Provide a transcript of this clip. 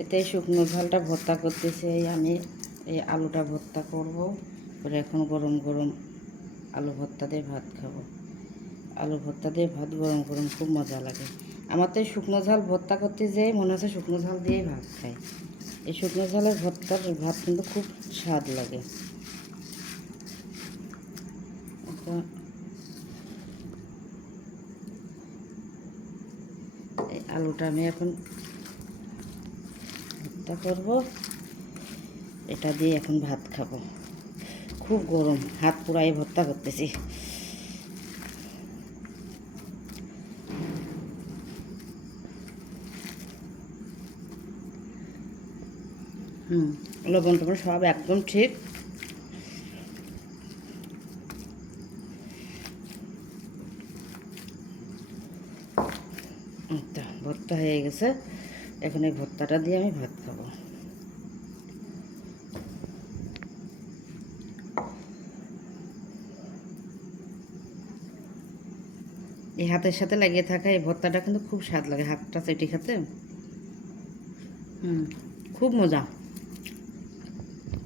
এতে শুকনো ঝালটা ভর্তা করতেছি আমি। এই আলুটা ভর্তা করব, করে এখন গরম গরম আলু ভর্তা দিয়ে ভাত খাবো। আলু ভর্তা দিয়ে ভাত গরম গরম খুব মজা লাগে। আমার তো এই শুকনো ঝাল ভর্তা করতে যেয়ে মনে হচ্ছে শুকনো ঝাল দিয়েই ভাত খাই। এই শুকনো ঝালের ভর্তার ভাত কিন্তু খুব স্বাদ লাগে। এই আলুটা আমি এখন ভর্তা করব, এটা দিয়ে এখন ভাত খাবো। খুব গরম, হাত পুরাই ভর্তা করতেছি। লবণ টবণ সব একদম ঠিক। ভর্তা হয়ে গেছে, এখন এই ভর্তাটা দিয়ে আমি ভাত খাবো। এই হাতের সাথে লাগিয়ে থাকা এই ভর্তাটা কিন্তু খুব স্বাদ লাগে, হাতটা চেটে খেতে। খুব মজা।